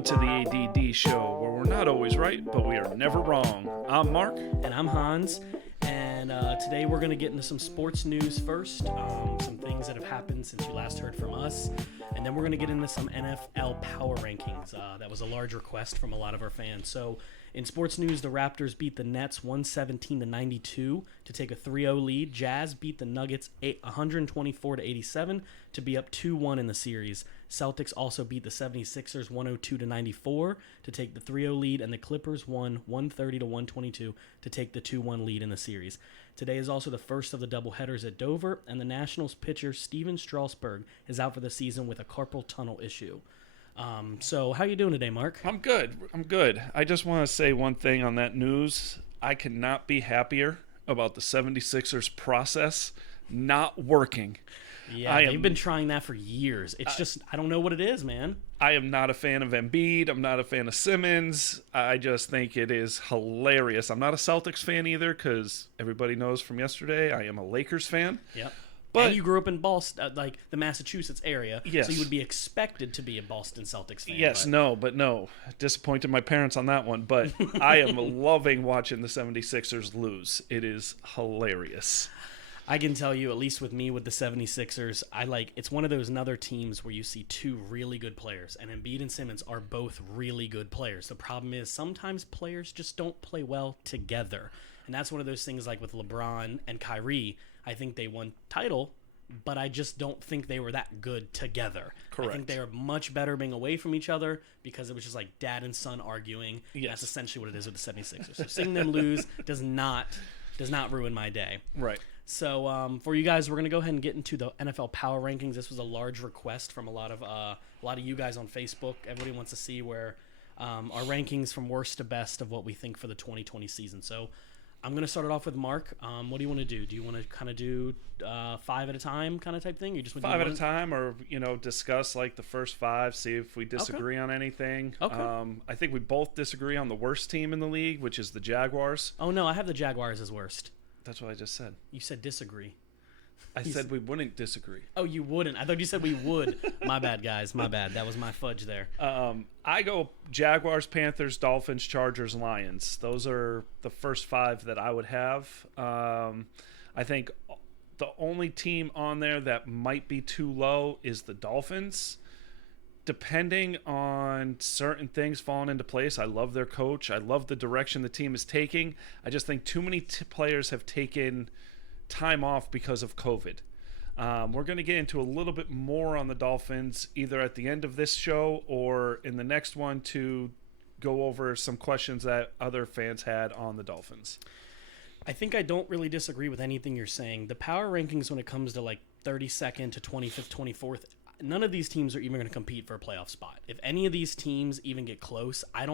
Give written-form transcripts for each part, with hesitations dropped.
on to the A.D.D Show, where we're not always right, but we are never wrong. I'm Marc. And I'm Hans. And today we're going to get into some sports news first, some things that have happened since you last heard from us. And then we're going to get into some NFL power rankings. That was a large request from a lot of our fans. So in sports news, the Raptors beat the Nets 117-92 to take a 3-0 lead. Jazz beat the Nuggets 124-87 to be up 2-1 in the series. Celtics also beat the 76ers 102-94 to take the 3-0 lead, and the Clippers won 130-122 to take the 2-1 lead in the series. Today is also the first of the doubleheaders at Dover, and the Nationals pitcher Steven Strasburg is out for the season with a carpal tunnel issue. So how you doing today, Marc? I'm good. I just want to say one thing on that news. I cannot be happier about the 76ers process not working. Yeah, they've been trying that for years. It's just, I don't know what it is, man. I am not a fan of Embiid. I'm not a fan of Simmons. I just think it is hilarious. I'm not a Celtics fan either because everybody knows from yesterday I am a Lakers fan. Yep. But and you grew up in Boston, like the Massachusetts area, yes. So you would be expected to be a Boston Celtics fan. Yes, no. Disappointed my parents on that one, but I am loving watching the 76ers lose. It is hilarious. I can tell you, at least with me with the 76ers, it's one of those other teams where you see two really good players, and Embiid and Simmons are both really good players. The problem is sometimes players just don't play well together, and that's one of those things like with LeBron and Kyrie. I think they won title, but I just don't think they were that good together. Correct. I think they are much better being away from each other because it was just like dad and son arguing. Yes. That's essentially what it is with the 76ers. So seeing them lose does not ruin my day. Right. So for you guys, we're going to go ahead and get into the NFL power rankings. This was a large request from a lot of you guys on Facebook. Everybody wants to see where our rankings from worst to best of what we think for the 2020 season. So I'm going to start it off with Marc. What do you want to do? Do you want to kind of do 5 at a time kind of type thing? You just want 5 at a time, or discuss like the first 5, see if we disagree on anything. Okay. I think we both disagree on the worst team in the league, which is the Jaguars. Oh no, I have the Jaguars as worst. That's what I just said. You said disagree. I said we wouldn't disagree. Oh, you wouldn't. I thought you said we would. My bad, guys. My bad. That was my fudge there. I go Jaguars, Panthers, Dolphins, Chargers, Lions. Those are the first 5 that I would have. I think the only team on there that might be too low is the Dolphins. Depending on certain things falling into place, I love their coach. I love the direction the team is taking. I just think too many players have taken time off because of COVID. We're going to get into a little bit more on the Dolphins either at the end of this show or in the next one to go over some questions that other fans had on the Dolphins. I think I don't really disagree with anything you're saying. The power rankings when it comes to like 32nd to 25th, 24th, none of these teams are even going to compete for a playoff spot. If any of these teams even get close, I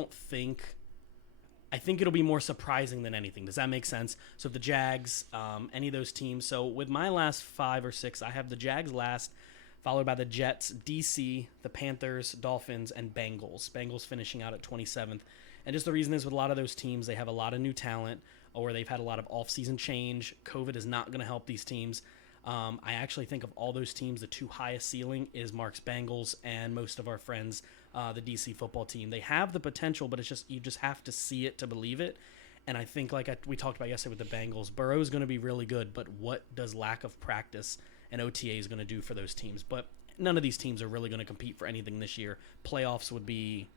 think it'll be more surprising than anything. Does that make sense? So if the Jags, any of those teams. So with my last 5 or 6, I have the Jags last, followed by the Jets, DC, the Panthers, Dolphins, and Bengals. Bengals finishing out at 27th. And just the reason is with a lot of those teams, they have a lot of new talent or they've had a lot of off-season change. COVID is not going to help these teams. I actually think of all those teams, the 2 highest ceiling is Marc's Bengals and most of our friends, the DC football team. They have the potential, but it's just you just have to see it to believe it. And I think we talked about yesterday with the Bengals, Burrow's going to be really good, but what does lack of practice and OTA is going to do for those teams? But none of these teams are really going to compete for anything this year. Playoffs would be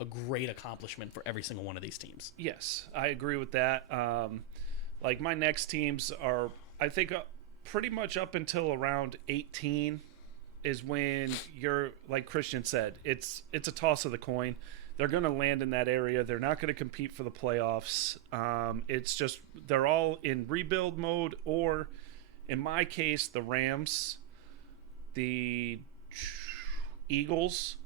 a great accomplishment for every single one of these teams. Yes, I agree with that. Like my next teams are, I think, pretty much up until around 18 is when you're, like Christian said, it's a toss of the coin. They're going to land in that area. They're not going to compete for the playoffs. It's just they're all in rebuild mode, or in my case, the Rams, the Eagles,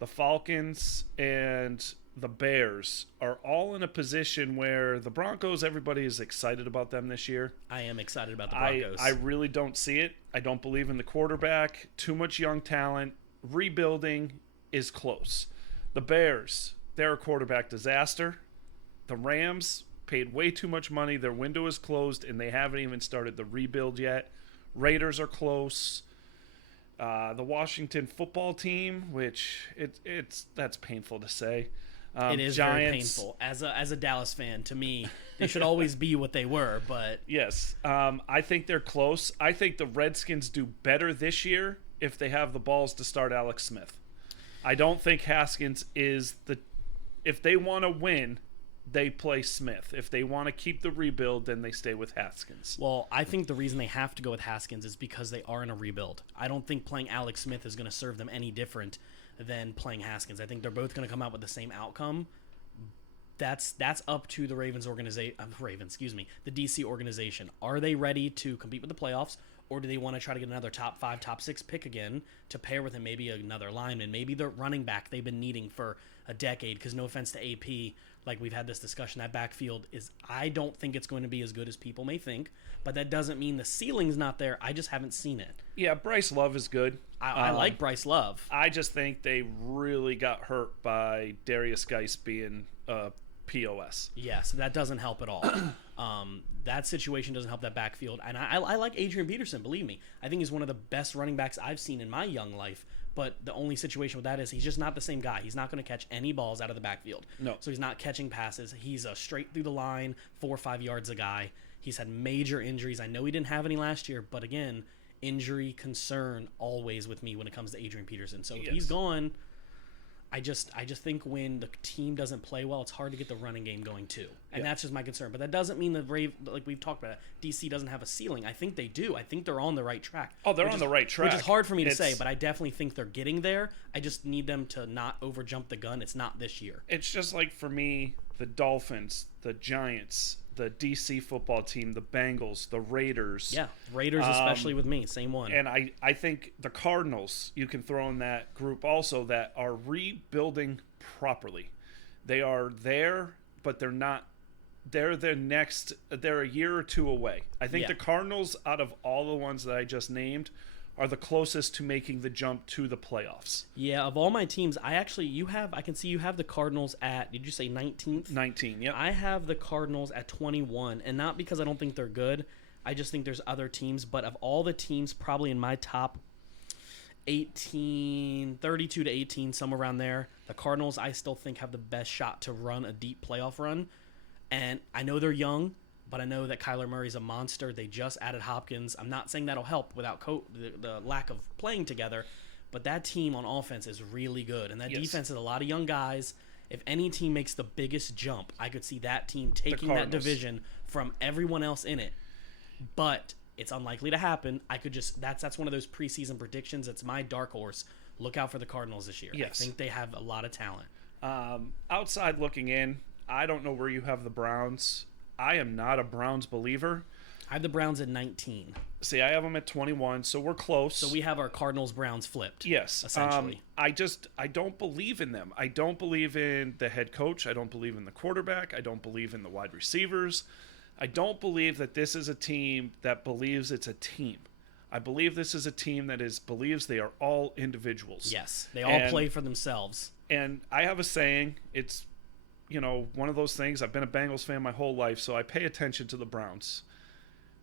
the Falcons, and the Bears are all in a position where the Broncos, everybody is excited about them this year. I am excited about the Broncos. I really don't see it. I don't believe in the quarterback. Too much young talent. Rebuilding is close. The Bears, they're a quarterback disaster. The Rams paid way too much money. Their window is closed, and they haven't even started the rebuild yet. Raiders are close. The Washington football team, which that's painful to say. It is Giants, very painful. As a Dallas fan, to me, they should always be what they were. But yes, I think they're close. I think the Redskins do better this year if they have the balls to start Alex Smith. I don't think Haskins is the. If they want to win, they play Smith. If they want to keep the rebuild, then they stay with Haskins. Well, I think the reason they have to go with Haskins is because they are in a rebuild. I don't think playing Alex Smith is going to serve them any different than playing Haskins. I think they're both going to come out with the same outcome. That's up to the the DC organization. Are they ready to compete with the playoffs, or do they want to try to get another top 5, top 6 pick again to pair with him, maybe another lineman, maybe the running back they've been needing for a decade? Because no offense to AP, like we've had this discussion, that backfield I don't think it's going to be as good as people may think, but that doesn't mean the ceiling's not there. I just haven't seen it. Yeah, Bryce Love is good. I like Bryce Love. I just think they really got hurt by Darius Geis being POS. Yes, that doesn't help at all. That situation doesn't help that backfield. And I like Adrian Peterson, believe me. I think he's one of the best running backs I've seen in my young life. But the only situation with that is he's just not the same guy. He's not going to catch any balls out of the backfield. No. So he's not catching passes. He's a straight through the line, 4 or 5 yards a guy. He's had major injuries. I know he didn't have any last year, but again, injury concern always with me when it comes to Adrian Peterson. So if he's gone, I just think when the team doesn't play well, it's hard to get the running game going too. And that's just my concern. But that doesn't mean like we've talked about it, DC doesn't have a ceiling. I think they do. I think they're on the right track. Oh, they're on the right track. Which is hard for me to say, but I definitely think they're getting there. I just need them to not overjump the gun. It's not this year. It's just like, for me, the Dolphins, the Giants, the DC football team, the Bengals, the Raiders. Yeah, Raiders especially with me, same one. And I think the Cardinals, you can throw in that group also, that are rebuilding properly. They are there, but they're not. They're a year or two away. I think the Cardinals, out of all the ones that I just named, are the closest to making the jump to the playoffs. Yeah, of all my teams, I can see you have the Cardinals at, did you say 19th? 19, yep. I have the Cardinals at 21, and not because I don't think they're good. I just think there's other teams, but of all the teams probably in my top 18, 32 to 18, somewhere around there, the Cardinals I still think have the best shot to run a deep playoff run. And I know they're young, but I know that Kyler Murray's a monster. They just added Hopkins. I'm not saying that'll help without the lack of playing together, but that team on offense is really good. And that defense is a lot of young guys. If any team makes the biggest jump, I could see that team taking that division from everyone else in it. But it's unlikely to happen. That's one of those preseason predictions. It's my dark horse. Look out for the Cardinals this year. Yes. I think they have a lot of talent. Outside looking in, I don't know where you have the Browns. I am not a Browns believer. I have the Browns at 19. See, I have them at 21, so we're close. So we have our Cardinals-Browns flipped. Yes. Essentially. I don't believe in them. I don't believe in the head coach. I don't believe in the quarterback. I don't believe in the wide receivers. I don't believe that this is a team that believes it's a team. I believe this is a team that believes they are all individuals. Yes, they all play for themselves. And I have a saying, it's one of those things. I've been a Bengals fan my whole life, so I pay attention to the Browns.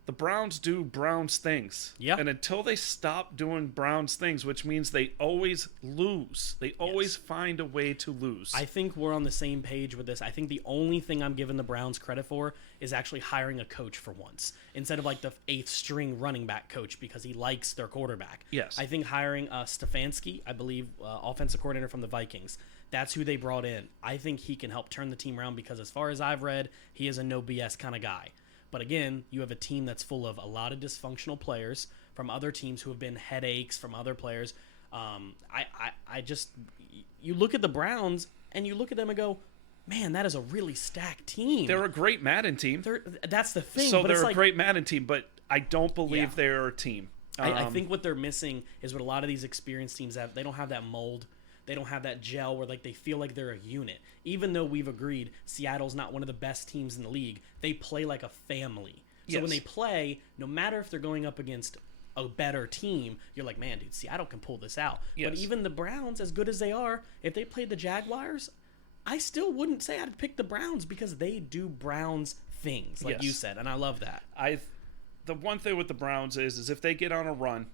The Browns do Browns things. Yeah. And until they stop doing Browns things, which means they always lose. They always find a way to lose. I think we're on the same page with this. I think the only thing I'm giving the Browns credit for is actually hiring a coach for once, instead of like the 8th string running back coach because he likes their quarterback. Yes. I think hiring Stefanski, I believe, offensive coordinator from the Vikings, that's who they brought in. I think he can help turn the team around because as far as I've read, he is a no BS kind of guy. But again, you have a team that's full of a lot of dysfunctional players from other teams who have been headaches from other players. You look at the Browns and you look at them and go, man, that is a really stacked team. They're a great Madden team. That's the thing. So they're a great Madden team, but I don't believe they're a team. I think what they're missing is what a lot of these experienced teams have. They don't have that mold. They don't have that gel where they feel like they're a unit. Even though we've agreed Seattle's not one of the best teams in the league, they play like a family. So when they play, no matter if they're going up against a better team, you're like, man, dude, Seattle can pull this out. Yes. But even the Browns, as good as they are, if they played the Jaguars, I still wouldn't say I'd pick the Browns because they do Browns things, like you said, and I love that. The one thing with the Browns is if they get on a run,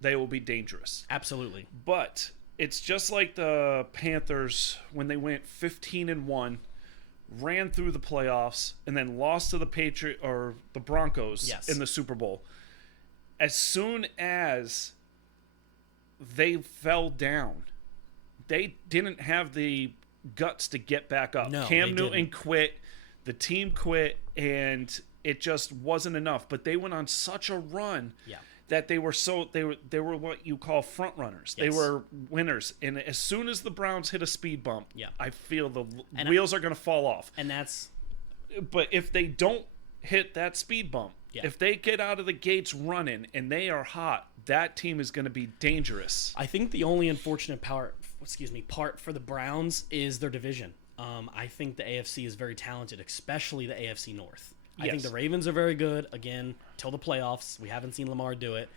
they will be dangerous. Absolutely. But it's just like the Panthers when they went 15-1, ran through the playoffs, and then lost to the Broncos in the Super Bowl. As soon as they fell down, they didn't have the guts to get back up. No, Cam Newton quit, the team quit, and it just wasn't enough. But they went on such a run that they were what you call front runners. They were winners. And as soon as the Browns hit a speed bump, I feel the wheels are going to fall off. But if they don't hit that speed bump, if they get out of the gates running and they are hot, that team is going to be dangerous. I think the only unfortunate part for the Browns is their division. I think the AFC is very talented, especially the AFC North. I think the Ravens are very good, again, till the playoffs. We haven't seen Lamar do it.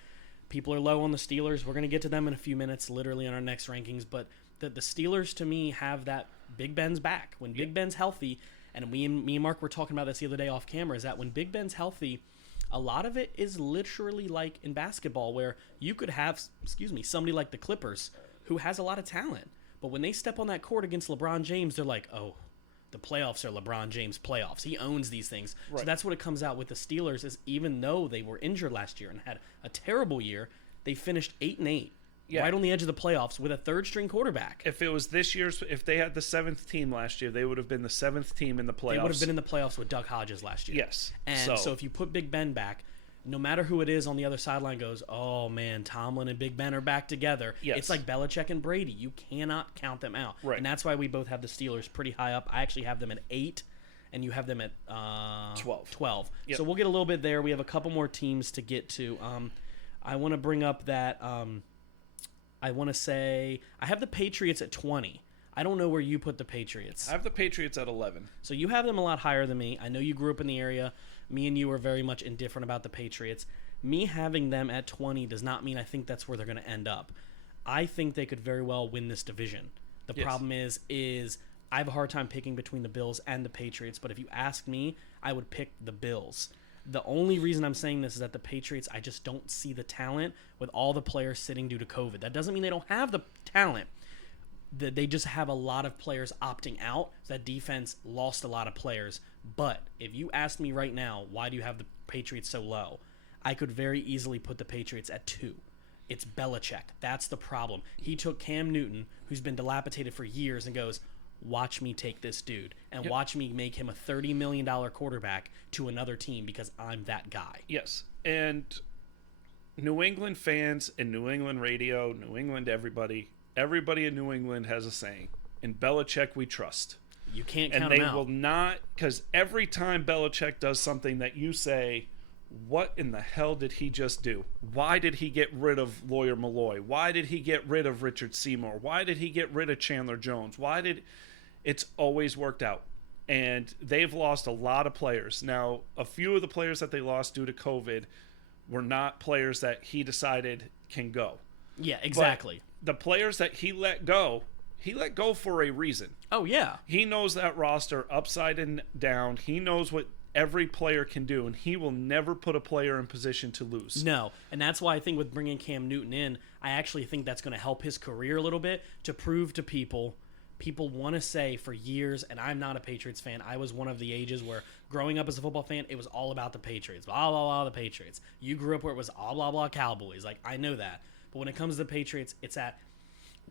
People are low on the Steelers. We're going to get to them in a few minutes, literally on our next rankings. But the Steelers, to me, have that Big Ben's back. When Big Ben's healthy, and me and Marc were talking about this the other day off camera, is that when Big Ben's healthy, a lot of it is literally like in basketball where you could have, somebody like the Clippers who has a lot of talent. But when they step on that court against LeBron James, they're like, oh, the playoffs are LeBron James playoffs. He owns these things. Right. So that's what it comes out with the Steelers is even though they were injured last year and had a terrible year, they finished 8-8. Yeah. Right on the edge of the playoffs with a third-string quarterback. If it was if they had the 7th team last year, they would have been the 7th team in the playoffs. They would have been in the playoffs with Doug Hodges last year. Yes. And so if you put Big Ben back, no matter who it is on the other sideline goes, oh, man, Tomlin and Big Ben are back together. Yes. It's like Belichick and Brady. You cannot count them out. Right. And that's why we both have the Steelers pretty high up. I actually have them at 8, and you have them at 12. Yep. So we'll get a little bit there. We have a couple more teams to get to. I want to bring up that I want to say I have the Patriots at 20. I don't know where you put the Patriots. I have the Patriots at 11. So you have them a lot higher than me. I know you grew up in the area. Me and you are very much indifferent about the Patriots. Me having them at 20 does not mean I think that's where they're going to end up. I think they could very well win this division. The problem is I have a hard time picking between the Bills and the Patriots, but if you ask me, I would pick the Bills. The only reason I'm saying this is that the Patriots, I just don't see the talent with all the players sitting due to COVID. That doesn't mean they don't have the talent. They just have a lot of players opting out. That defense lost a lot of players. But if you asked me right now, why do you have the Patriots so low? I could very easily put the Patriots at 2. It's Belichick. That's the problem. He took Cam Newton, who's been dilapidated for years, and goes, watch me take this dude and watch me make him a $30 million quarterback to another team because I'm that guy. Yes. And New England fans and New England radio, New England everybody in New England has a saying, in Belichick we trust. You can't count him out. And they will not, because every time Belichick does something that you say, what in the hell did he just do? Why did he get rid of Lawyer Malloy? Why did he get rid of Richard Seymour? Why did he get rid of Chandler Jones? It's always worked out. And they've lost a lot of players. Now, a few of the players that they lost due to COVID were not players that he decided can go. Yeah, exactly. But the players that he let go for a reason. Oh, yeah. He knows that roster upside and down. He knows what every player can do, and he will never put a player in position to lose. No, and that's why I think with bringing Cam Newton in, I actually think that's going to help his career a little bit to prove to people want to say for years, and I'm not a Patriots fan. I was one of the ages where growing up as a football fan, it was all about the Patriots. Blah, blah, blah, the Patriots. You grew up where it was all blah, blah, Cowboys. Like, I know that. But when it comes to the Patriots, it's that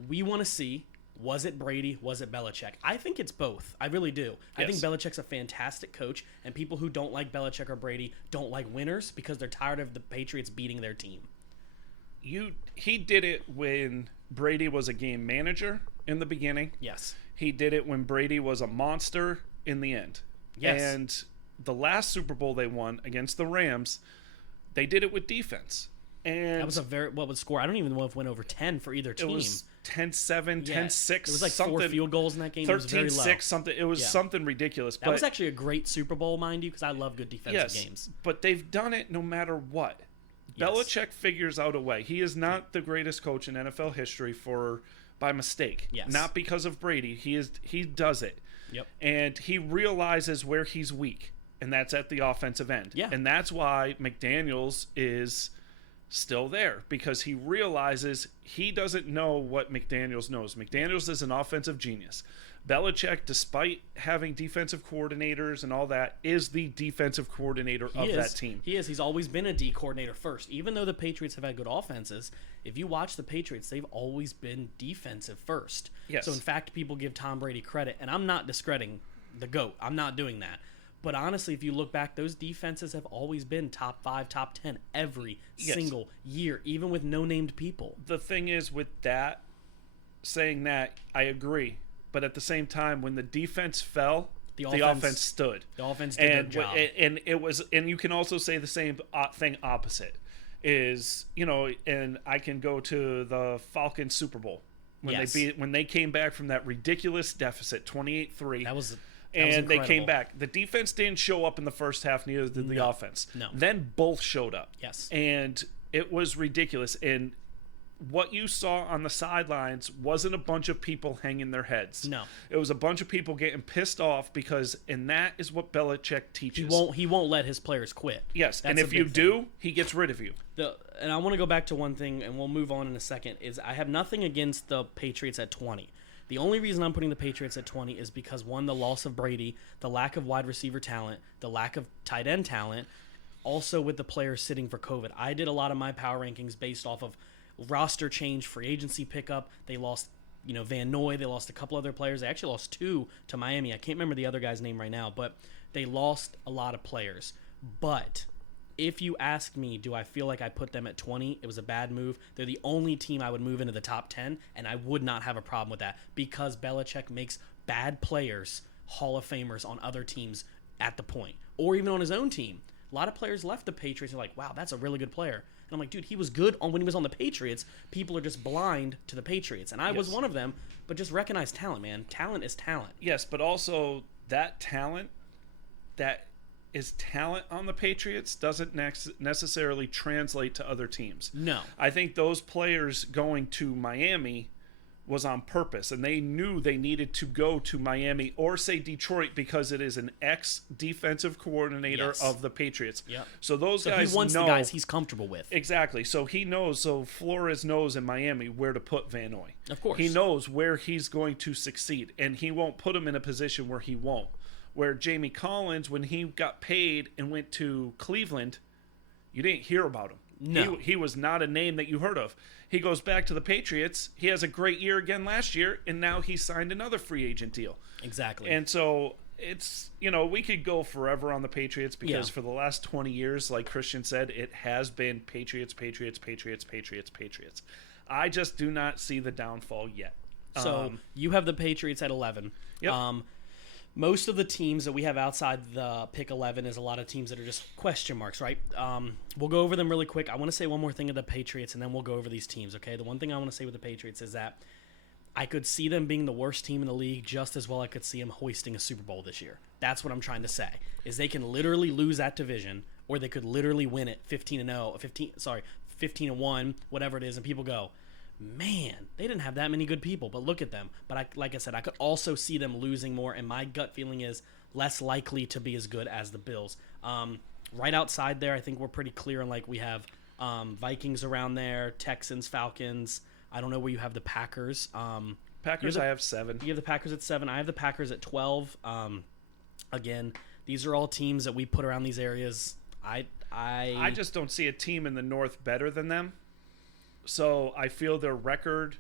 we want to see, was it Brady? Was it Belichick? I think it's both. I really do. Yes. I think Belichick's a fantastic coach, and people who don't like Belichick or Brady don't like winners because they're tired of the Patriots beating their team. He did it when Brady was a game manager in the beginning. Yes. He did it when Brady was a monster in the end. Yes. And the last Super Bowl they won against the Rams, they did it with defense. And that was what was score? I don't even know if it went over 10 for either team. It was 10-7, 10-6. It was like 4 field goals in that game. 13-6, something. It was something ridiculous. That was actually a great Super Bowl, mind you, because I love good defensive games. But they've done it no matter what. Yes. Belichick figures out a way. He is not the greatest coach in NFL history by mistake. Yes. Not because of Brady. He does it. Yep. And he realizes where he's weak, and that's at the offensive end. Yeah. And that's why McDaniels is still there because he realizes he doesn't know what McDaniels knows. McDaniels is an offensive genius. Belichick, despite having defensive coordinators and all that, is the defensive coordinator of that team. He is. He's always been a D coordinator first. Even though the Patriots have had good offenses, if you watch the Patriots, they've always been defensive first. Yes. So, in fact, people give Tom Brady credit, and I'm not discrediting the GOAT. I'm not doing that. But honestly, if you look back, those defenses have always been top 5, top 10 every single year, even with no-named people. The thing is with that, saying that, I agree. But at the same time, when the defense fell, the offense stood. The offense did their job. And it was, and you can also say the same thing opposite. Is, you know, and I can go to the Falcons Super Bowl when they came back from that ridiculous deficit, 28-3. That was they came back. The defense didn't show up in the first half, neither did the offense. No. Then both showed up. Yes. And it was ridiculous. And what you saw on the sidelines wasn't a bunch of people hanging their heads. No. It was a bunch of people getting pissed off because, and that is what Belichick teaches. He won't let his players quit. Yes, and if you do, he gets rid of you. And I want to go back to one thing, and we'll move on in a second, is I have nothing against the Patriots at 20. The only reason I'm putting the Patriots at 20 is because, one, the loss of Brady, the lack of wide receiver talent, the lack of tight end talent, also with the players sitting for COVID. I did a lot of my power rankings based off of roster change, free agency pickup. They lost, Van Noy. They lost a couple other players. They actually lost 2 to Miami. I can't remember the other guy's name right now, but they lost a lot of players. But if you ask me, do I feel like I put them at 20? It was a bad move. They're the only team I would move into the top 10, and I would not have a problem with that because Belichick makes bad players Hall of Famers on other teams at the point, or even on his own team. A lot of players left the Patriots and are like, wow, that's a really good player. And I'm like, dude, he was good when he was on the Patriots. People are just blind to the Patriots. And I was one of them, but just recognize talent, man. Talent is talent. Yes, but also that talent that is talent on the Patriots doesn't necessarily translate to other teams. No. I think those players going to Miami was on purpose, and they knew they needed to go to Miami or say Detroit because it is an ex-defensive coordinator of the Patriots. Yep. So those guys he wants know, the guys he's comfortable with. Exactly. So he knows. So Flores knows in Miami where to put Van Noy. Of course. He knows where he's going to succeed, and he won't put him in a position where he won't. Where Jamie Collins, when he got paid and went to Cleveland, you didn't hear about him. No. He was not a name that you heard of. He goes back to the Patriots. He has a great year again last year, and now he signed another free agent deal. Exactly. And so it's, we could go forever on the Patriots because for the last 20 years, like Christian said, it has been Patriots, Patriots, Patriots, Patriots, Patriots. I just do not see the downfall yet. So you have the Patriots at 11. Yep. Most of the teams that we have outside the pick 11 is a lot of teams that are just question marks, right? We'll go over them really quick. I want to say one more thing of the Patriots, and then we'll go over these teams, okay? The one thing I want to say with the Patriots is that I could see them being the worst team in the league just as well I could see them hoisting a Super Bowl this year. That's what I'm trying to say, is they can literally lose that division, or they could literally win it 15-1, whatever it is, and people go, man, they didn't have that many good people, but look at them. But like I said, I could also see them losing more, and my gut feeling is less likely to be as good as the Bills. Right outside there, I think we're pretty clear on, we have Vikings around there, Texans, Falcons. I don't know where you have the Packers. Packers, I have 7. You have the Packers at 7. I have the Packers at 12. Again, these are all teams that we put around these areas. I just don't see a team in the North better than them. So I feel their record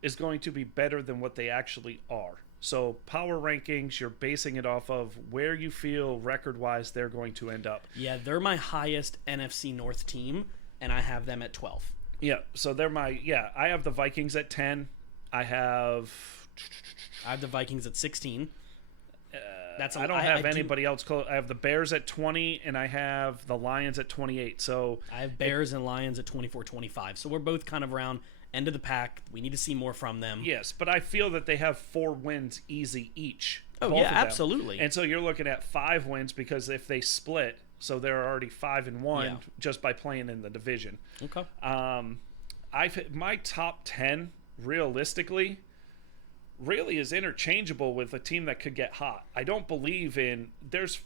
is going to be better than what they actually are. So power rankings, you're basing it off of where you feel record-wise they're going to end up. Yeah, they're my highest NFC North team, and I have them at 12. Yeah, so I have the Vikings at 10. I have the Vikings at 16. I don't have anybody else close. I have the Bears at 20, and I have the Lions at 28. So I have Bears and Lions at 24, 25. So we're both kind of around end of the pack. We need to see more from them. Yes, but I feel that they have 4 wins easy each. Oh, yeah, absolutely. And so you're looking at 5 wins because if they split, so they're already 5-1 just by playing in the division. Okay. My top 10, realistically, really is interchangeable with a team that could get hot. I don't believe in... There's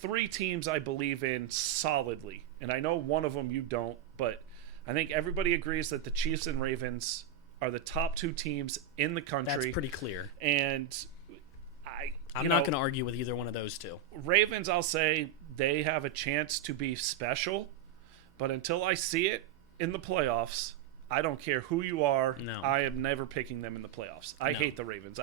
3 teams I believe in solidly, and I know one of them you don't, but I think everybody agrees that the Chiefs and Ravens are the top 2 teams in the country. That's pretty clear. And I'm not going to argue with either one of those two. Ravens, I'll say they have a chance to be special, but until I see it in the playoffs, I don't care who you are. No. I am never picking them in the playoffs. I hate the Ravens.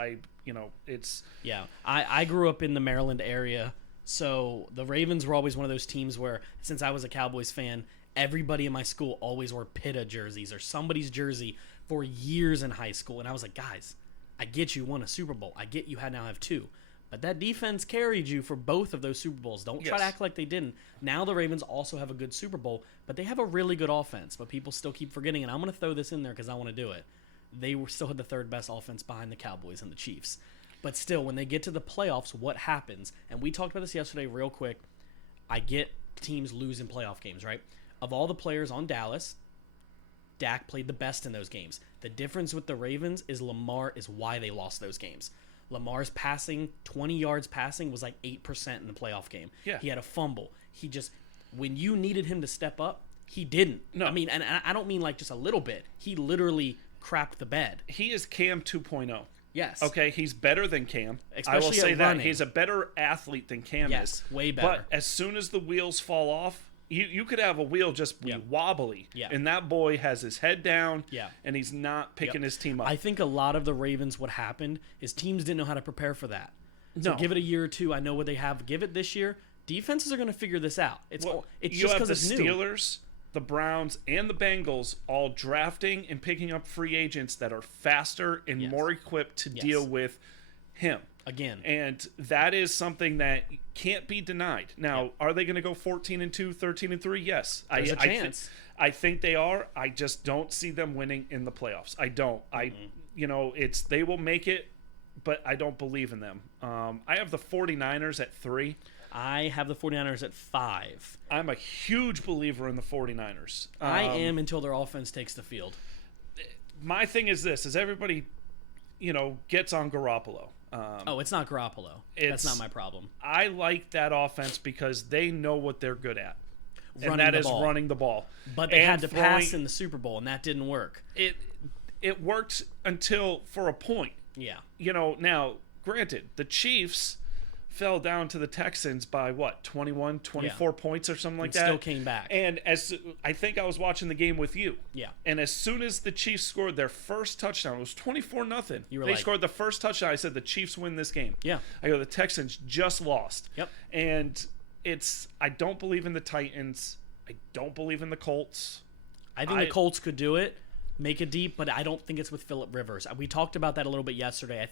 It's... Yeah. I grew up in the Maryland area, so the Ravens were always one of those teams where, since I was a Cowboys fan, everybody in my school always wore Pitta jerseys or somebody's jersey for years in high school. And I was like, guys, I get you won a Super Bowl. I get you now have 2. But that defense carried you for both of those Super Bowls. Don't try to act like they didn't. Now the Ravens also have a good Super Bowl, but they have a really good offense. But people still keep forgetting, and I'm going to throw this in there because I want to do it. They still had the 3rd best offense behind the Cowboys and the Chiefs. But still, when they get to the playoffs, what happens? And we talked about this yesterday real quick. I get teams lose in playoff games, right? Of all the players on Dallas, Dak played the best in those games. The difference with the Ravens is Lamar is why they lost those games. Lamar's passing, 20 yards passing, was like 8% in the playoff game. Yeah. He had a fumble. He just, when you needed him to step up, he didn't. No. I mean, and I don't mean like just a little bit. He literally crapped the bed. He is Cam 2.0. Yes. Okay, he's better than Cam. Especially I will say at that. running. He's a better athlete than Cam Yes, is. way better. But as soon as the wheels fall off, you could have a wheel just be wobbly. Yeah. And that boy has his head down. Yeah. And he's not picking his team up. I think a lot of the Ravens, what happened is teams didn't know how to prepare for that. So No. give it a year or 2. I know what they have. Give it this year. Defenses are going to figure this out. It's you just have because the it's new. Steelers, the Browns, and the Bengals all drafting and picking up free agents that are faster and more equipped to deal with him. Again. And that is something that can't be denied. Now, are they going to go 14-2, 13-3? Yes. There's a chance. I think they are. I just don't see them winning in the playoffs. I don't. They will make it, but I don't believe in them. I have the 49ers at 3. I have the 49ers at 5. I'm a huge believer in the 49ers. I am until their offense takes the field. My thing is this, is everybody, gets on Garoppolo. It's not Garoppolo. That's not my problem. I like that offense because they know what they're good at. Running the ball. But they had to pass in the Super Bowl, and that didn't work. It worked for a point. Yeah. Now, granted, the Chiefs fell down to the Texans by 21, 24 points or something like that. Still came back. And I think I was watching the game with you. Yeah. And as soon as the Chiefs scored their first touchdown, it was 24-0. They scored the first touchdown. I said the Chiefs win this game. Yeah. I go, the Texans just lost. Yep. And I don't believe in the Titans. I don't believe in the Colts. I think the Colts could do it, make it deep, but I don't think it's with Phillip Rivers. We talked about that a little bit yesterday.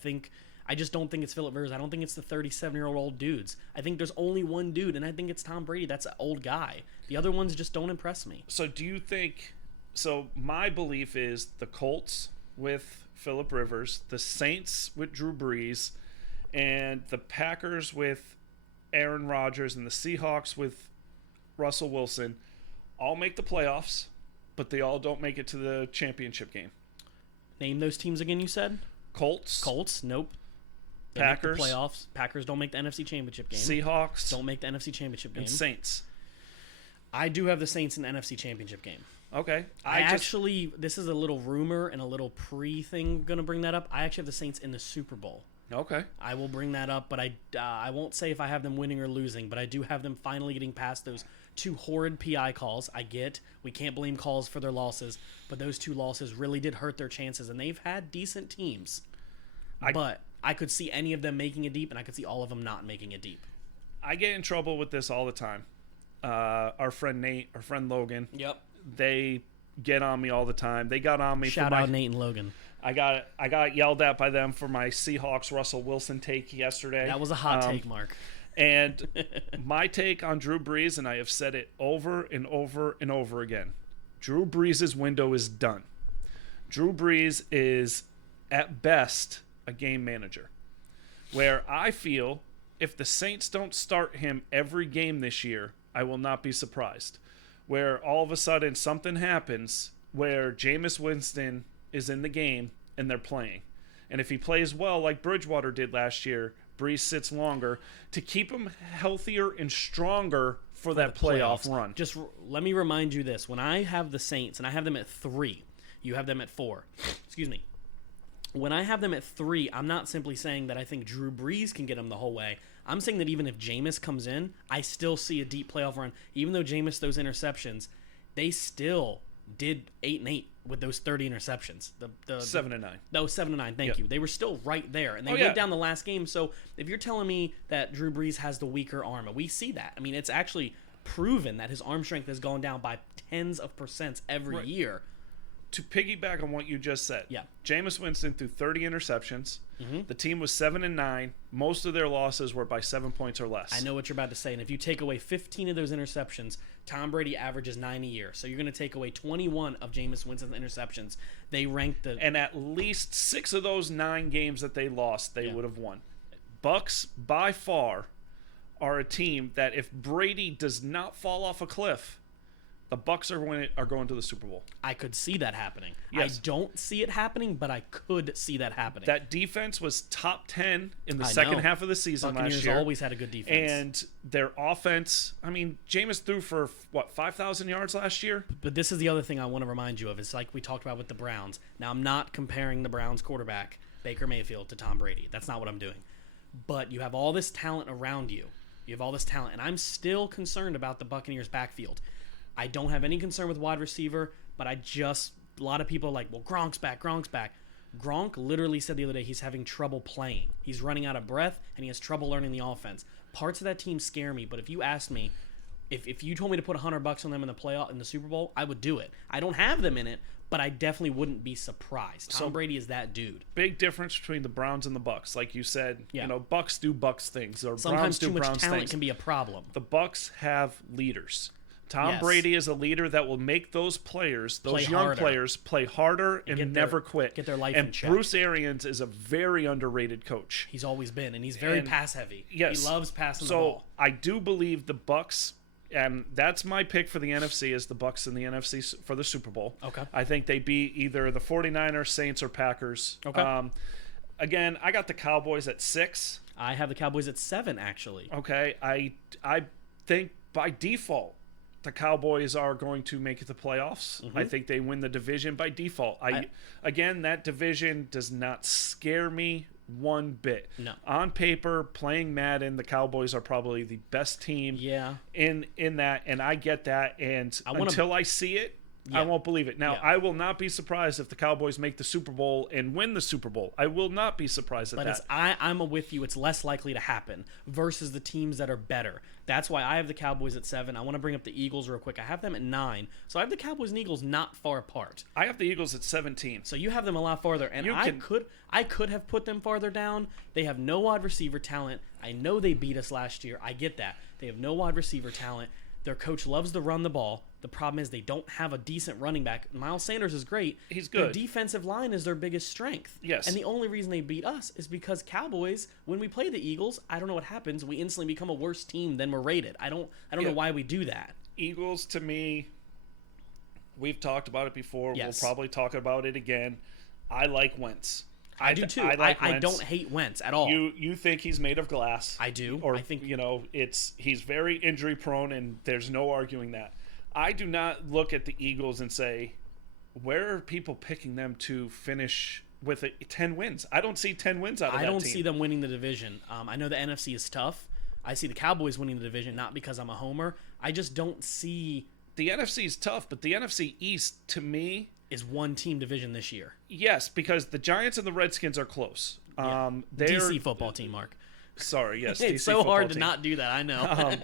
I just don't think it's Phillip Rivers. I don't think it's the 37-year-old dudes. I think there's only one dude, and I think it's Tom Brady. That's an old guy. The other ones just don't impress me. So do you think – so my belief is the Colts with Phillip Rivers, the Saints with Drew Brees, and the Packers with Aaron Rodgers, and the Seahawks with Russell Wilson all make the playoffs, but they all don't make it to the championship game. Name those teams again, you said? Colts. Nope. They Packers. make the playoffs. Packers don't make the NFC Championship game. Seahawks. Don't make the NFC Championship game. And Saints. I do have the Saints in the NFC Championship game. Okay. This is a little rumor and a little pre-thing going to bring that up. I actually have the Saints in the Super Bowl. Okay. I will bring that up, but I won't say if I have them winning or losing, but I do have them finally getting past those 2 horrid PI calls. I get we can't blame calls for their losses, but those 2 losses really did hurt their chances, and they've had decent teams. But I could see any of them making it deep, and I could see all of them not making it deep. I get in trouble with this all the time. Our friend Nate, our friend Logan. Yep. They get on me all the time. They got on me. Shout out Nate and Logan. I got yelled at by them for my Seahawks Russell Wilson take yesterday. That was a hot take, Mark. And my take on Drew Brees, and I have said it over and over and over again, Drew Brees' window is done. Drew Brees is, at best, a game manager. Where I feel if the Saints don't start him every game this year, I will not be surprised. Where all of a sudden something happens where Jameis Winston is in the game and they're playing. And if he plays well like Bridgewater did last year, Brees sits longer to keep him healthier and stronger for that playoff run. Just let me remind you this. When I have the Saints, and I have them at 3, you have them at 4. Excuse me. When I have them at 3, I'm not simply saying that I think Drew Brees can get them the whole way. I'm saying that even if Jameis comes in, I still see a deep playoff run. Even though Jameis those interceptions, they still did 8-8 with those 30 interceptions. The 7-9. No, 7-9. Thank you. They were still right there, and they went down the last game. So if you're telling me that Drew Brees has the weaker arm, and we see that. I mean, it's actually proven that his arm strength has gone down by tens of percents every year. To piggyback on what you just said, Jameis Winston threw 30 interceptions. The team was 7-9. Most of their losses were by 7 points or less. I know what you're about to say, and if you take away 15 of those interceptions, Tom Brady averages 9 a year. So you're going to take away 21 of Jameis Winston's interceptions. They ranked and at least 6 of those 9 games that they lost, they would have won. Bucks by far are a team that if Brady does not fall off a cliff, the Bucks are going to the Super Bowl. I could see that happening. Yes. I don't see it happening, but I could see that happening. That defense was top 10 in the second half of the season Buccaneers last year. Always had a good defense. And their offense, I mean, Jameis threw for, 5,000 yards last year? But this is the other thing I want to remind you of. It's like we talked about with the Browns. Now, I'm not comparing the Browns quarterback, Baker Mayfield, to Tom Brady. That's not what I'm doing. But you have all this talent around you. You have all this talent. And I'm still concerned about the Buccaneers' backfield. I don't have any concern with wide receiver, but a lot of people are like, well, Gronk's back. Gronk literally said the other day he's having trouble playing. He's running out of breath, and he has trouble learning the offense. Parts of that team scare me, but if you asked me, if you told me to put $100 on them in the Super Bowl, I would do it. I don't have them in it, but I definitely wouldn't be surprised. Tom Brady is that dude. Big difference between the Browns and the Bucks. Like you said, Bucks do Bucks things, or sometimes Browns do too much Browns talent things. Can be a problem. The Bucks have leaders. Tom Brady is a leader that will make those players, those young players, play harder and never quit. Get their life in check. Bruce Arians is a very underrated coach. He's always been, and he's very pass heavy. Yes. He loves passing the ball. So I do believe the Bucks, and that's my pick for the NFC, is the Bucks in the NFC for the Super Bowl. Okay. I think they beat either the 49ers, Saints, or Packers. Okay. Again, I got the Cowboys at 6. I have the Cowboys at 7, actually. Okay. I think by default, the Cowboys are going to make the playoffs. I think they win the division by default. Again, that division does not scare me one bit. No. On paper, playing Madden, the Cowboys are probably the best team in that, and I get that. And until I see it, I won't believe it. Now, I will not be surprised if the Cowboys make the Super Bowl and win the Super Bowl. I will not be surprised at that. But I'm with you. It's less likely to happen versus the teams that are better. That's why I have the Cowboys at 7. I want to bring up the Eagles real quick. I have them at 9. So I have the Cowboys and Eagles not far apart. I have the Eagles at 17. So you have them a lot farther. And I could have put them farther down. They have no wide receiver talent. I know they beat us last year. I get that. They have no wide receiver talent. Their coach loves to run the ball. The problem is they don't have a decent running back. Miles Sanders is great. He's good. Their defensive line is their biggest strength. Yes. And the only reason they beat us is because Cowboys, when we play the Eagles, I don't know what happens. We instantly become a worse team than we're rated. I don't know why we do that. Eagles, to me, we've talked about it before. Yes. We'll probably talk about it again. I like Wentz. I do too. I don't hate Wentz at all. You think he's made of glass? I do. Or I think he's very injury prone, and there's no arguing that. I do not look at the Eagles and say, where are people picking them to finish with 10 wins? I don't see 10 wins out of that team. I don't see them winning the division. I know the NFC is tough. I see the Cowboys winning the division, not because I'm a homer. I just don't see. The NFC is tough, but the NFC East, to me, is one team division this year. Yes, because the Giants and the Redskins are close. DC football team, Mark. Sorry, yes. It's DC so hard team. to not do that, I know.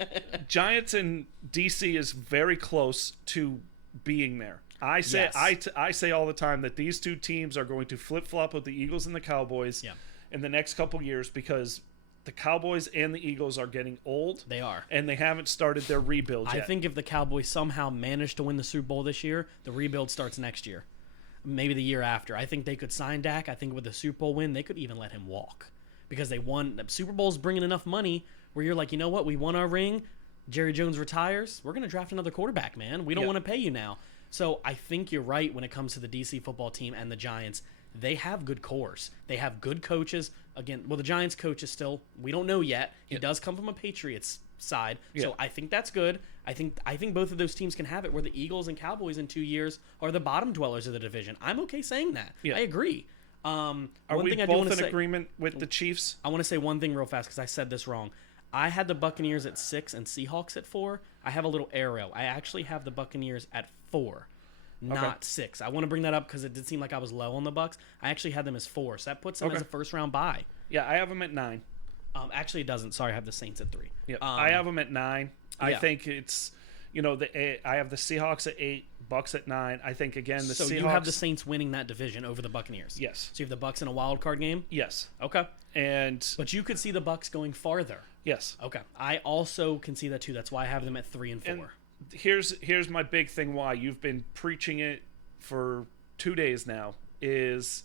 Giants and DC is very close to being there. I say I say all the time that these two teams are going to flip-flop with the Eagles and the Cowboys in the next couple years because the Cowboys and the Eagles are getting old. They are. And they haven't started their rebuild yet. I think if the Cowboys somehow manage to win the Super Bowl this year, the rebuild starts next year. Maybe the year after. I think they could sign Dak. I think with the Super Bowl win, they could even let him walk. Because they won. The Super Bowl's bringing enough money where you're like, you know what? We won our ring. Jerry Jones retires. We're going to draft another quarterback, man. We don't want to pay you now. So I think you're right when it comes to the DC football team and the Giants. they have good cores. They have good coaches. Again, well, the Giants coach is still, we don't know yet. He does come from a Patriots side. So I think that's good. I think both of those teams can have it where the Eagles and Cowboys in 2 years are the bottom dwellers of the division. I'm okay saying that. I agree. Are we both in agreement with the Chiefs? I want to say one thing real fast because I said this wrong. I had the Buccaneers at 6 and Seahawks at 4. I have a little arrow. I actually have the Buccaneers at 4, not 6. I want to bring that up because it did seem like I was low on the Bucs. I actually had them as 4, so that puts them as a first-round bye. Yeah, I have them at 9. Actually, it doesn't. Sorry, I have the Saints at 3. Yeah, I have them at 9. I think it's, I have the Seahawks at 8, Bucs at 9. I think, again, the Seahawks... So you have the Saints winning that division over the Buccaneers? Yes. So you have the Bucs in a wild card game? Yes. Okay. But you could see the Bucs going farther? Yes. Okay. I also can see that, too. That's why I have them at 3 and 4. And here's my big thing why. You've been preaching it for 2 days now, is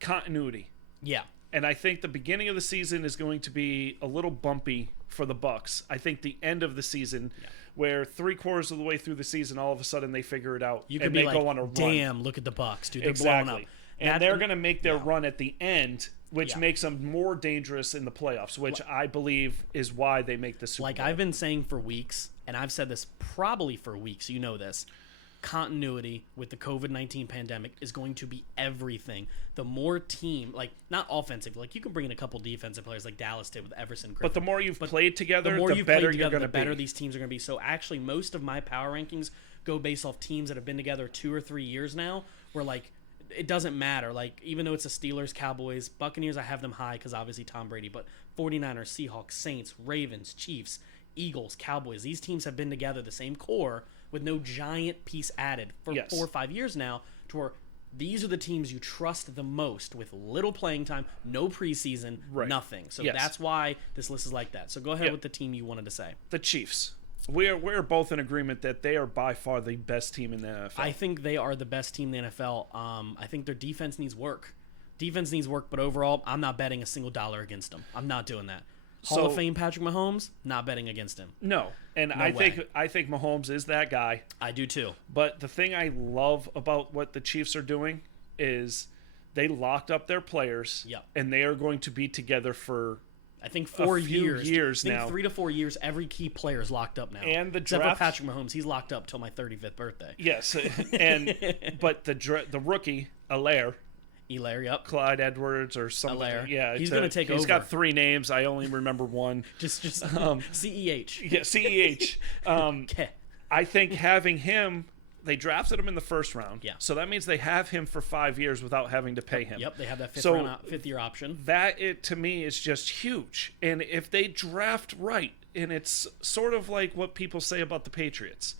continuity. Yeah. And I think the beginning of the season is going to be a little bumpy for the Bucs. I think the end of the season, where 3/4 of the way through the season, all of a sudden they figure it out and they go on a run. Damn, look at the Bucs, dude. They're blowing up. And they're going to make their run at the end, which makes them more dangerous in the playoffs, which I believe is why they make the Super Bowl. I've been saying for weeks, and I've said this probably for weeks, you know this, continuity with the COVID-19 pandemic is going to be everything. The more team, not offensive, you can bring in a couple defensive players like Dallas did with Everson Griffin. But the more you've played together, the better you're going to be. The better these teams are going to be. So actually, most of my power rankings go based off teams that have been together 2 or 3 years now, where it doesn't matter. Even though it's the Steelers, Cowboys, Buccaneers, I have them high because obviously Tom Brady, but 49ers, Seahawks, Saints, Ravens, Chiefs, Eagles, Cowboys, these teams have been together, the same core, with no giant piece added for 4 or 5 years now, to where these are the teams you trust the most with little playing time, no preseason, nothing. So that's why this list is like that. So go ahead with the team you wanted to say. The Chiefs. We're both in agreement that they are by far the best team in the NFL. I think they are the best team in the NFL. I think their defense needs work. But overall, I'm not betting a single dollar against them. I'm not doing that. Hall of Fame Patrick Mahomes, not betting against him. No, and I think Mahomes is that guy. I do too. But the thing I love about what the Chiefs are doing is they locked up their players, and they are going to be together for I think 4 years now. 3 to 4 years. Every key player is locked up now. And the except draft, for Patrick Mahomes, he's locked up till my 35th birthday. Yes, but the rookie Allaire, Clyde Edwards or something. Allaire. Yeah, he's going to take over. He's got 3 names. I only remember one. just CEH. Yeah, CEH. I think having him. They drafted him in the first round. Yeah. So that means they have him for 5 years without having to pay him. Yep, they have that fifth year option. That, to me, is just huge. And if they draft right, and it's sort of like what people say about the Patriots,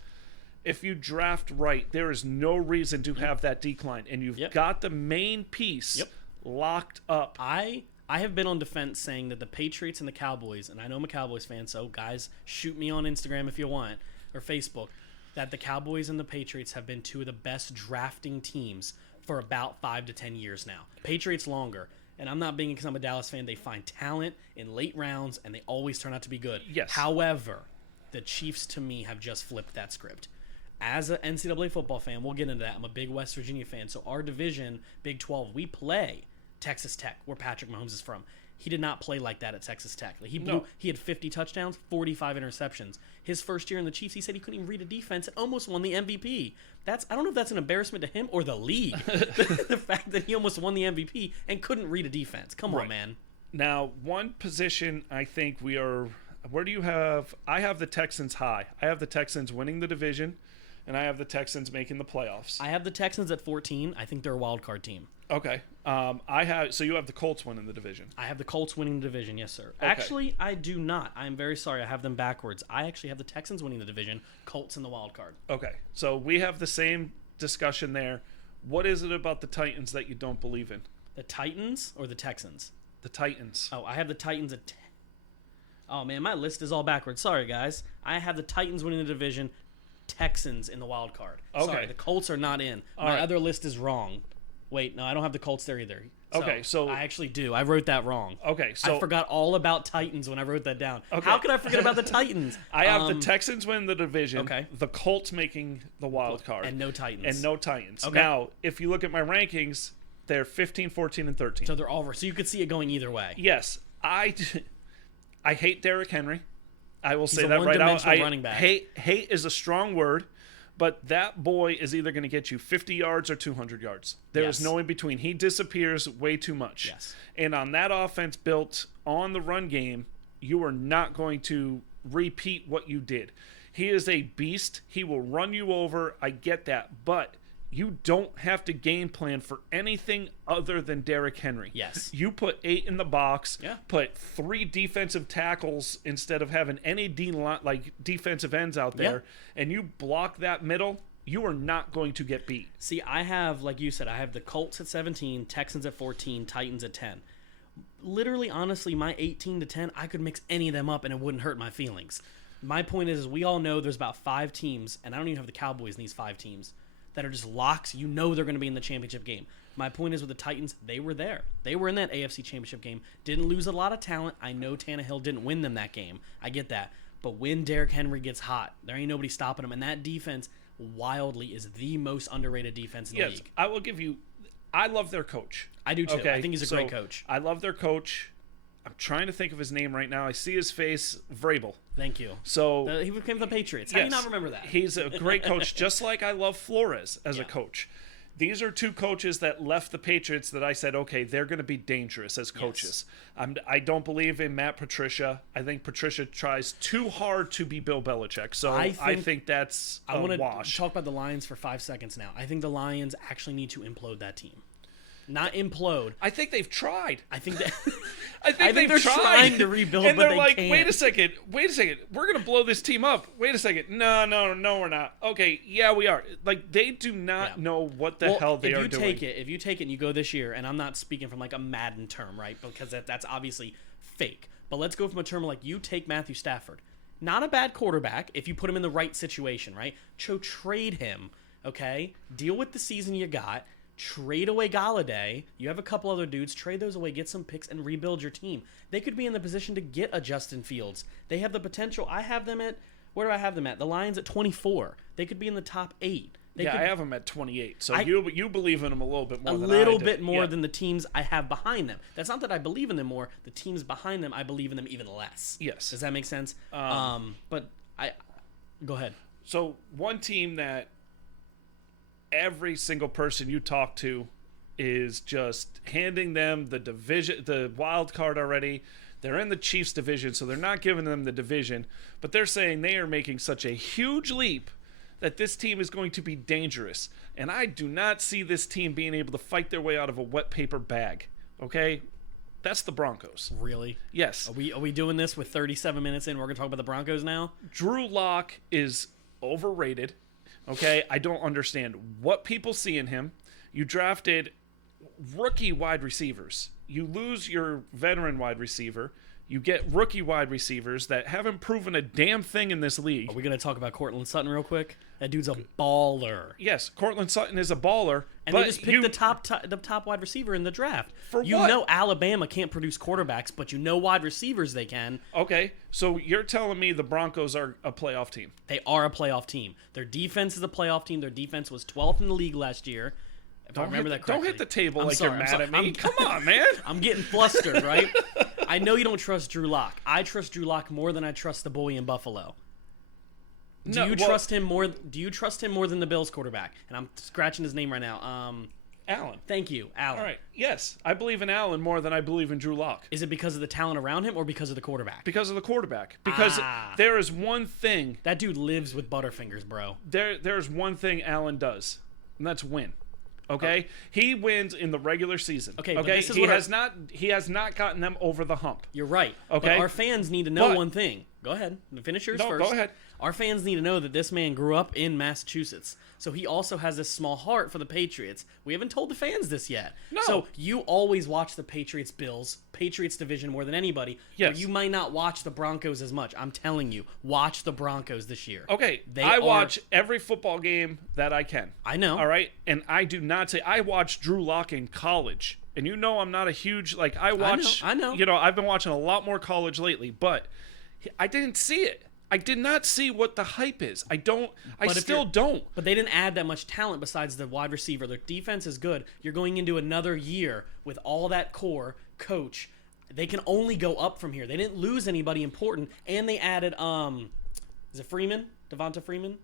if you draft right, there is no reason to have that decline. And you've got the main piece locked up. I have been on defense saying that the Patriots and the Cowboys, and I know I'm a Cowboys fan, so guys, shoot me on Instagram if you want, or Facebook, that the Cowboys and the Patriots have been 2 of the best drafting teams for about 5 to 10 years now. Patriots longer. And I'm not being because I'm a Dallas fan. They find talent in late rounds, and they always turn out to be good. Yes. However, the Chiefs, to me, have just flipped that script. As an NCAA football fan, we'll get into that. I'm a big West Virginia fan. So our division, Big 12, we play Texas Tech, where Patrick Mahomes is from. He did not play like that at Texas Tech. He had 50 touchdowns, 45 interceptions. His first year in the Chiefs, he said he couldn't even read a defense and almost won the MVP. I don't know if that's an embarrassment to him or the league. The fact that he almost won the MVP and couldn't read a defense. Come on, man. Now, one position I think we are... Where do you have... I have the Texans high. I have the Texans winning the division, and I have the Texans making the playoffs. I have the Texans at 14. I think they're a wild card team. Okay. So you have the Colts winning the division. I have the Colts winning the division, yes, sir. Okay. Actually, I do not. I'm very sorry. I have them backwards. I actually have the Texans winning the division, Colts in the wild card. Okay. So we have the same discussion there. What is it about the Titans that you don't believe in? The Titans or the Texans? The Titans. Oh, I have the Titans at 10. Oh, man, my list is all backwards. Sorry, guys. I have the Titans winning the division, Texans in the wild card. Okay. Sorry, the Colts are not in. My other list is wrong. Wait, no, I don't have the Colts there either. So I actually do. I wrote that wrong. Okay, so I forgot all about Titans when I wrote that down. Okay. How could I forget about the Titans? I have the Texans win the division. Okay. The Colts making the wild card. And no Titans. Okay. Now, if you look at my rankings, They're 15, 14, and 13. So they're all. So you could see it going either way. Yes, I hate Derrick Henry. I will say a that right out. running back. Hate is a strong word, but that boy is either going to get you 50 yards or 200 yards. There is no in between. He disappears way too much. Yes. And on that offense built on the run game, you are not going to repeat what you did. He is a beast. He will run you over. I get that. But you don't have to game plan for anything other than Derrick Henry. Yes. You put 8 in the box, Yeah. put 3 defensive tackles instead of having any defensive ends out there, and you block that middle, you are not going to get beat. See, I have, like you said, I have the Colts at 17, Texans at 14, Titans at 10. Literally, honestly, my 18 to 10, I could mix any of them up and it wouldn't hurt my feelings. My point is we all know there's about 5 teams, and I don't even have the Cowboys in these 5 teams, that are just locks. You know they're going to be in the championship game. My point is with the Titans, they were there. They were in that AFC championship game. Didn't lose a lot of talent. I know Tannehill didn't win them that game. I get that. But when Derrick Henry gets hot, there ain't nobody stopping him. And that defense, wildly, is the most underrated defense in the league. I will give you – I love their coach. I do too. Okay? I think he's a great coach. I love their coach. I'm trying to think of his name right now. I see his face, Vrabel. Thank you. So he became the Patriots. How do you not remember that? He's a great coach, just like I love Flores as a coach. These are 2 coaches that left the Patriots that I said, okay, they're going to be dangerous as coaches. Yes. I don't believe in Matt Patricia. I think Patricia tries too hard to be Bill Belichick. So I think that's a wash. I want to talk about the Lions for 5 seconds now. I think the Lions actually need to implode that team. Not implode. I think they've tried. I think that I think they're trying to rebuild, and but they're like, can't. wait a second, we're gonna blow this team up. Wait a second, no, we're not. Okay, yeah, we are. Like they do not know what the hell they are doing. If you take it and you go this year, and I'm not speaking from like a Madden term, right? Because that's obviously fake. But let's go from a term like you take Matthew Stafford, not a bad quarterback if you put him in the right situation, right? Trade him, okay? Deal with the season you got. Trade away Galladay. You have a couple other dudes. Trade those away. Get some picks and rebuild your team. They could be in the position to get a Justin Fields. They have the potential. I have them at – where do I have them at? The Lions at 24. They could be in the top 8. I have them at 28. So you believe in them a little bit more than I do. A little bit more than the teams I have behind them. That's not that I believe in them more. The teams behind them, I believe in them even less. Yes. Does that make sense? But go ahead. So one team that every single person you talk to is just handing them the division, the wild card already. They're in the Chiefs division, so they're not giving them the division, but they're saying they are making such a huge leap that this team is going to be dangerous. And I do not see this team being able to fight their way out of a wet paper bag. Okay? That's the Broncos. Really? Yes. Are we doing this with 37 minutes in? We're going to talk about the Broncos now? Drew Lock is overrated. Okay? I don't understand what people see in him. You drafted rookie wide receivers. You lose your veteran wide receiver. You get rookie wide receivers that haven't proven a damn thing in this league. Are we going to talk about Courtland Sutton real quick? That dude's a baller. Yes, Courtland Sutton is a baller. And they just picked the top wide receiver in the draft. For you what? know Alabama can't produce quarterbacks, but you know wide receivers they can. Okay, so you're telling me the Broncos are a playoff team. They are a playoff team. Their defense is a playoff team. Their defense was 12th in the league last year. If I remember that correctly. Don't hit the table you're mad at me. Come on, man. I'm getting flustered, right? I know you don't trust Drew Lock. I trust Drew Lock more than I trust the boy in Buffalo. Do you trust him more than the Bills quarterback? And I'm scratching his name right now. Allen. Thank you, Allen. All right. Yes, I believe in Allen more than I believe in Drew Lock. Is it because of the talent around him or because of the quarterback? Because of the quarterback. Because there is one thing. That dude lives with Butterfingers, bro. There's one thing Allen does, and that's win. Okay, he wins in the regular season. Okay, this is he has not gotten them over the hump. You're right. Okay, but our fans need to know one thing. Go ahead, finish yours first. Go ahead. Our fans need to know that this man grew up in Massachusetts, so he also has this small heart for the Patriots. We haven't told the fans this yet. No. So you always watch the Patriots division more than anybody. Yes. But you might not watch the Broncos as much. I'm telling you, watch the Broncos this year. Okay, I watch every football game that I can. I know. All right, and I do not say I watched Drew Lock in college, and you know I'm not a huge I watch. I know. You know I've been watching a lot more college lately, but I didn't see it. I did not see what the hype is. I don't. I But if still you're- don't. But they didn't add that much talent besides the wide receiver. Their defense is good. You're going into another year with all that core coach. They can only go up from here. They didn't lose anybody important, and they added is it Freeman? Devonta Freeman?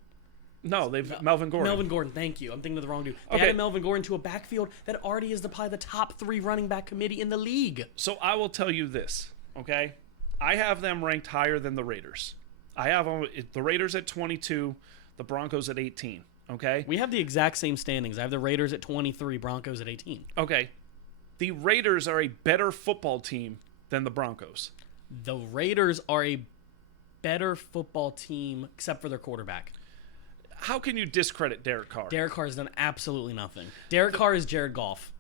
No, they've Melvin Gordon. Melvin Gordon, thank you. I'm thinking of the wrong dude. They Okay. added Melvin Gordon to a backfield that already is probably the top 3 running back committee in the league. So I will tell you this, okay? I have them ranked higher than the Raiders. I have the Raiders at 22, the Broncos at 18, okay? We have the exact same standings. I have the Raiders at 23, Broncos at 18. Okay. The Raiders are a better football team than the Broncos. The Raiders are a better football team except for their quarterback. How can you discredit Derek Carr? Derek Carr has done absolutely nothing. Derek Carr is Jared Goff.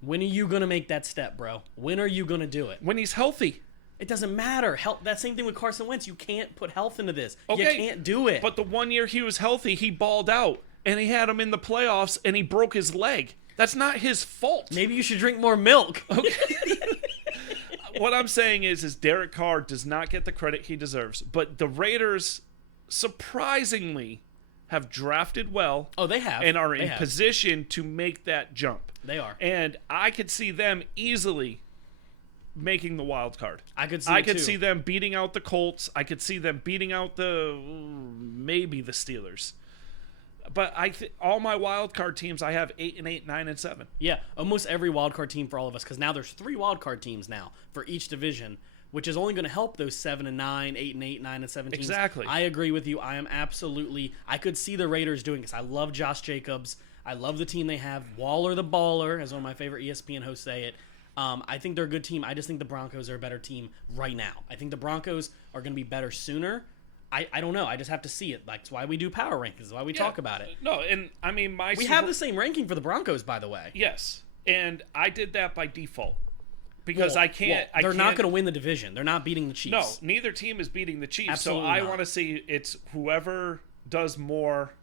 When are you going to make that step, bro? When are you going to do it? When he's healthy. It doesn't matter. Health. That same thing with Carson Wentz. You can't put health into this. Okay, You can't do it. But the 1 year he was healthy, he balled out. And he had him in the playoffs, and he broke his leg. That's not his fault. Maybe you should drink more milk. What I'm saying is Derek Carr does not get the credit he deserves. But the Raiders, surprisingly, have drafted well. Oh, they have. And are They in have. position to make that jump. They are. And I could see them easily making the wild card. I could see. I it could too. see them beating out the Colts. I could see them beating out maybe the Steelers. But all my wild card teams, I have 8-8, 9-7. Yeah, almost every wild card team for all of us, because now there's 3 wild card teams now for each division, which is only going to help those 7-9, 8-8, 9-7 teams. Exactly. I agree with you. I am absolutely. I could see the Raiders doing this. I love Josh Jacobs. I love the team they have. Waller the baller, as one of my favorite ESPN hosts say it. I think they're a good team. I just think the Broncos are a better team right now. I think the Broncos are going to be better sooner. I don't know. I just have to see it. That's why we do power rankings. That's why we talk about it. No, and I mean We have the same ranking for the Broncos, by the way. Yes, and I did that by default because I can't. They're not going to win the division. They're not beating the Chiefs. No, neither team is beating the Chiefs. Absolutely so I not. want to see it's whoever does more,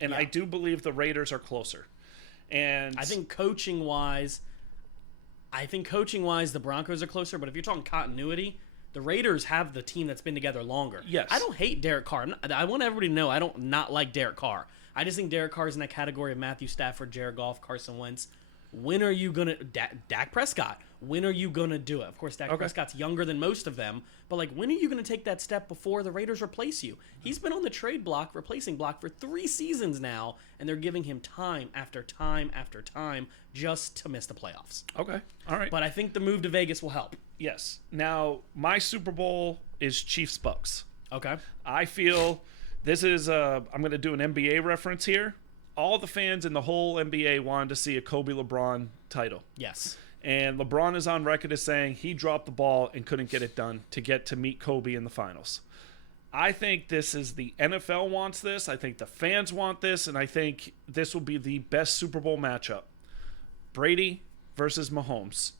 and I do believe the Raiders are closer. And I think coaching wise, the Broncos are closer. But if you're talking continuity, the Raiders have the team that's been together longer. Yes. I don't hate Derek Carr. I want everybody to know I don't not like Derek Carr. I just think Derek Carr is in that category of Matthew Stafford, Jared Goff, Carson Wentz. When are you going to Dak Prescott? When are you going to do it? Of course, Dak Prescott's younger than most of them, but like when are you going to take that step before the Raiders replace you? He's been on the trade block, replacing block for 3 seasons now, and they're giving him time after time after time just to miss the playoffs. Okay, all right. But I think the move to Vegas will help. Yes. Now my Super Bowl is Chiefs Bucks. Okay. I feel this is I'm going to do an NBA reference here. All the fans in the whole NBA wanted to see a Kobe LeBron title. Yes. And LeBron is on record as saying he dropped the ball and couldn't get it done to get to meet Kobe in the finals. I think this is the NFL wants this. I think the fans want this. And I think this will be the best Super Bowl matchup. Brady versus Mahomes.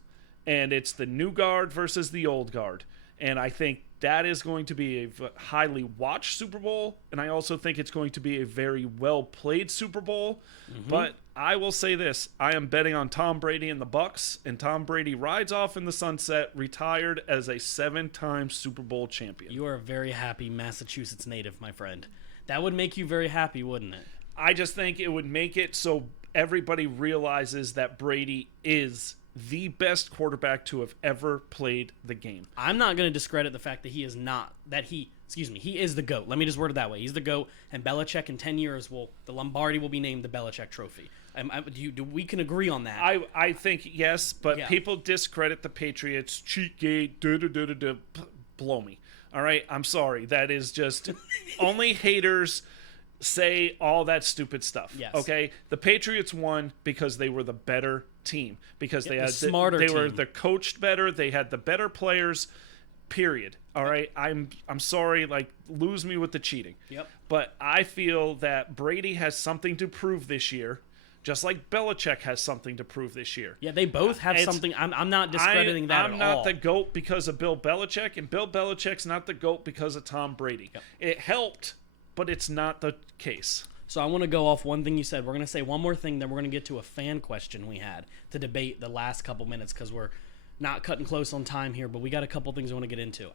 And it's the new guard versus the old guard. And I think that is going to be a highly watched Super Bowl. And I also think it's going to be a very well-played Super Bowl. Mm-hmm. But I will say this. I am betting on Tom Brady and the Bucks. And Tom Brady rides off in the sunset, retired as a 7-time Super Bowl champion. You are a very happy Massachusetts native, my friend. That would make you very happy, wouldn't it? I just think it would make it so everybody realizes that Brady is the best quarterback to have ever played the game. I'm not going to discredit the fact that he is he is the GOAT. Let me just word it that way. He's the GOAT, and Belichick in 10 years the Lombardi will be named the Belichick Trophy. We can agree on that. I think yes, but people discredit the Patriots. Cheat gate, blow me. All right, I'm sorry. That is just only haters say all that stupid stuff. Yes. Okay, the Patriots won because they were the better team, because they had smarter they team. were the coached better, they had the better players. Period. All right, I'm sorry. Like, lose me with the cheating. Yep. But I feel that Brady has something to prove this year, just like Belichick has something to prove this year. Yeah, they both have something. I'm not discrediting that at all. I'm not the GOAT because of Bill Belichick, and Bill Belichick's not the GOAT because of Tom Brady. Yep. It helped, but it's not the case. So I want to go off one thing you said. We're going to say one more thing, then we're going to get to a fan question we had to debate the last couple minutes because we're not cutting close on time here, but we got a couple things I want to get into.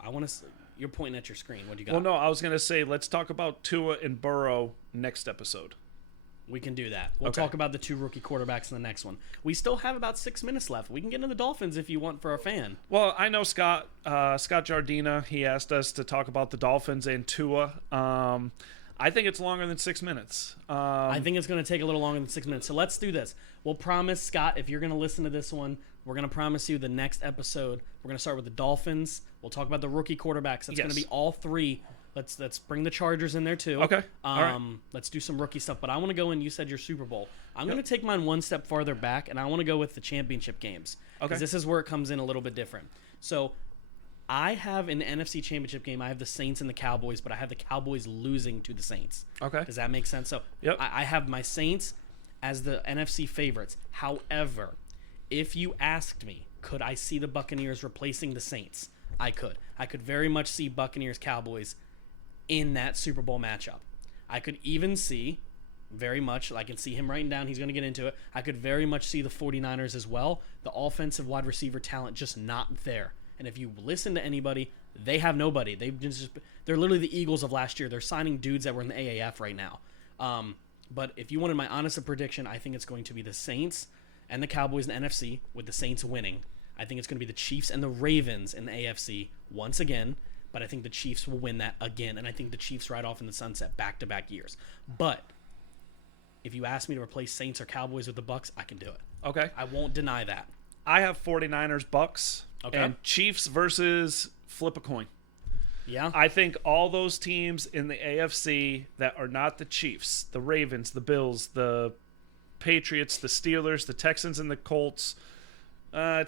You're pointing at your screen. What do you got? Well, no, I was going to say let's talk about Tua and Burrow next episode. We can do that. We'll Okay. talk about the 2 rookie quarterbacks in the next one. We still have about 6 minutes left. We can get into the Dolphins if you want for a fan. Well, I know Scott Jardina, he asked us to talk about the Dolphins and Tua. I think it's longer than 6 minutes. I think it's going to take a little longer than 6 minutes. So let's do this. We'll promise, Scott, if you're going to listen to this one, we're going to promise you the next episode. We're going to start with the Dolphins. We'll talk about the rookie quarterbacks. It's going to be all 3. Let's bring the Chargers in there too. Okay. All right. Let's do some rookie stuff. But I want to go in. You said your Super Bowl. I'm going to take mine one step farther back, and I want to go with the championship games. Okay. Because this is where it comes in a little bit different. So I have in the NFC Championship game, I have the Saints and the Cowboys, but I have the Cowboys losing to the Saints. Okay. Does that make sense? So Yep. I have my Saints as the NFC favorites. However, if you asked me, could I see the Buccaneers replacing the Saints? I could. I could very much see Buccaneers Cowboys in that Super Bowl matchup. I could even see very much, I can see him writing down, he's going to get into it. I could very much see the 49ers as well. The offensive wide receiver talent just not there. And if you listen to anybody, they have nobody. They're literally the Eagles of last year. They're signing dudes that were in the AAF right now. But if you wanted my honest prediction, I think it's going to be the Saints and the Cowboys in the NFC, with the Saints winning. I think it's going to be the Chiefs and the Ravens in the AFC once again. But I think the Chiefs will win that again, and I think the Chiefs ride off in the sunset back-to-back years. But if you ask me to replace Saints or Cowboys with the Bucks, I can do it. Okay. I won't deny that. I have 49ers Bucks. Okay. And Chiefs versus flip a coin. Yeah. I think all those teams in the AFC that are not the Chiefs, the Ravens, the Bills, the Patriots, the Steelers, the Texans, and the Colts,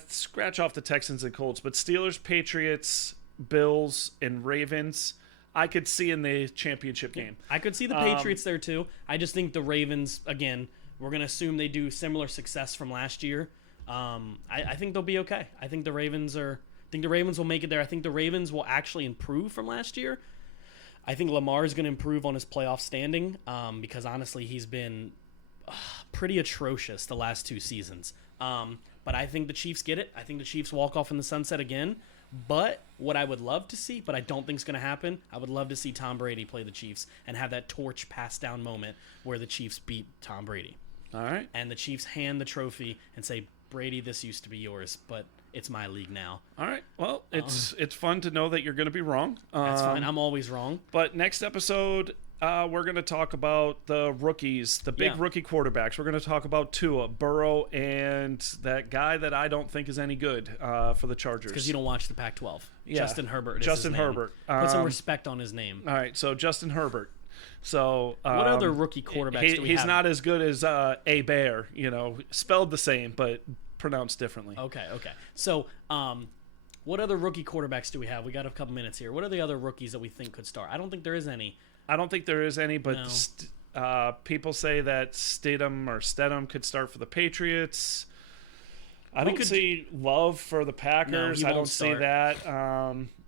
scratch off the Texans and Colts, but Steelers, Patriots, Bills, and Ravens, I could see in the championship game. I could see the Patriots there too. I just think the Ravens, again, we're going to assume they do similar success from last year. I think they'll be okay. I think the Ravens will make it there. I think the Ravens will actually improve from last year. I think Lamar is going to improve on his playoff standing because honestly, he's been pretty atrocious the last 2 seasons. But I think the Chiefs get it. I think the Chiefs walk off in the sunset again. But what I would love to see, but I don't think is going to happen, I would love to see Tom Brady play the Chiefs and have that torch pass down moment where the Chiefs beat Tom Brady. All right. And the Chiefs hand the trophy and say, Brady, this used to be yours, but it's my league now. All right. Well, it's fun to know that you're going to be wrong. That's fine. I'm always wrong. But next episode, we're going to talk about the rookies, the big rookie quarterbacks. We're going to talk about Tua, Burrow, and that guy that I don't think is any good for the Chargers. Because you don't watch the Pac-12. Yeah. Justin Herbert is Justin his name. Herbert. Put some respect on his name. All right, so Justin Herbert. So what other rookie quarterbacks do we have? He's not as good as A. Bear, spelled the same, but pronounced differently. Okay. So what other rookie quarterbacks do we have? We got a couple minutes here. What are the other rookies that we think could start? I don't think there is any. I don't think there is any, but people say that Stidham could start for the Patriots. I don't see Love for the Packers. No, I don't see that.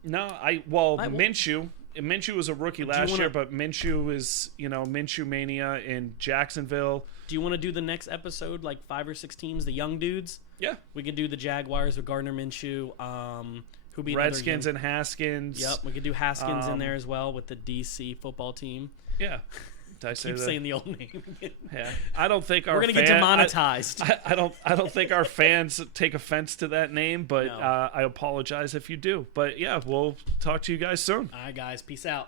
Minshew. Minshew was a rookie last year, but Minshew is, Minshew mania in Jacksonville. Do you want to do the next episode, like 5 or 6 teams, the young dudes? Yeah. We could do the Jaguars with Gardner Minshew. Who beat Redskins and Haskins. Yep, we could do Haskins in there as well with the DC football team. Yeah. Did I keep saying the old name. Yeah. I don't think we're gonna get demonetized. I don't think our fans take offense to that name, but No. I apologize if you do. But yeah, we'll talk to you guys soon. All right, guys. Peace out.